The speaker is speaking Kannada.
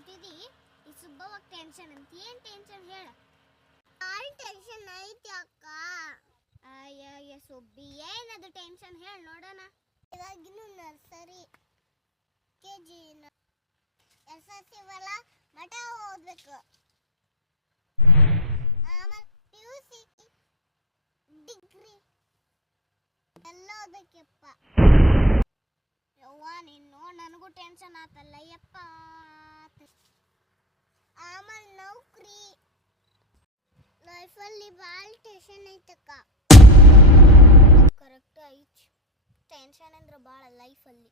ಕೊಟ್ಟಿದ್ದಿ ಈ ಸುಬ್ಬವಾಗ ಟೆನ್ಷನ್ ಅಂತ. ಏನ್ ಟೆನ್ಷನ್ ಹೇಳ? ಭಾಳ ಟೆನ್ಷನ್ ಐತಿ ಅಕ್ಕ. ಅಯ್ಯ ಸುಬ್ಬಿ, ಏನದು ಟೆನ್ಷನ್ ಹೇಳ ನೋಡೋಣ. ಇವಾಗಿನ್ನು ನರ್ಸರಿ ಕೆಜಿ SSC ವಲ ಮಠ ಓದ್ಬೇಕು. ಆಮೇಲೆ PUC ಡಿಗ್ರಿ ಎಲ್ಲ ಓದ್ಬೇಕಪ್ಪ. ಯವ್ವ ನೀನು ನನಗೂ ಟೆನ್ಷನ್ ಆತಲ್ಲ ಯಪ್ಪ. ಆಮೇಲೆ ನೌಕರಿ ಲೈಫಲ್ಲಿ ಭಾಳ ಟೆನ್ಷನ್ ಐತಕ್ಕ. ಕರೆಕ್ಟ್ ಐತಿ. ಟೆನ್ಷನ್ ಅಂದ್ರೆ ಭಾಳ ಲೈಫಲ್ಲಿ.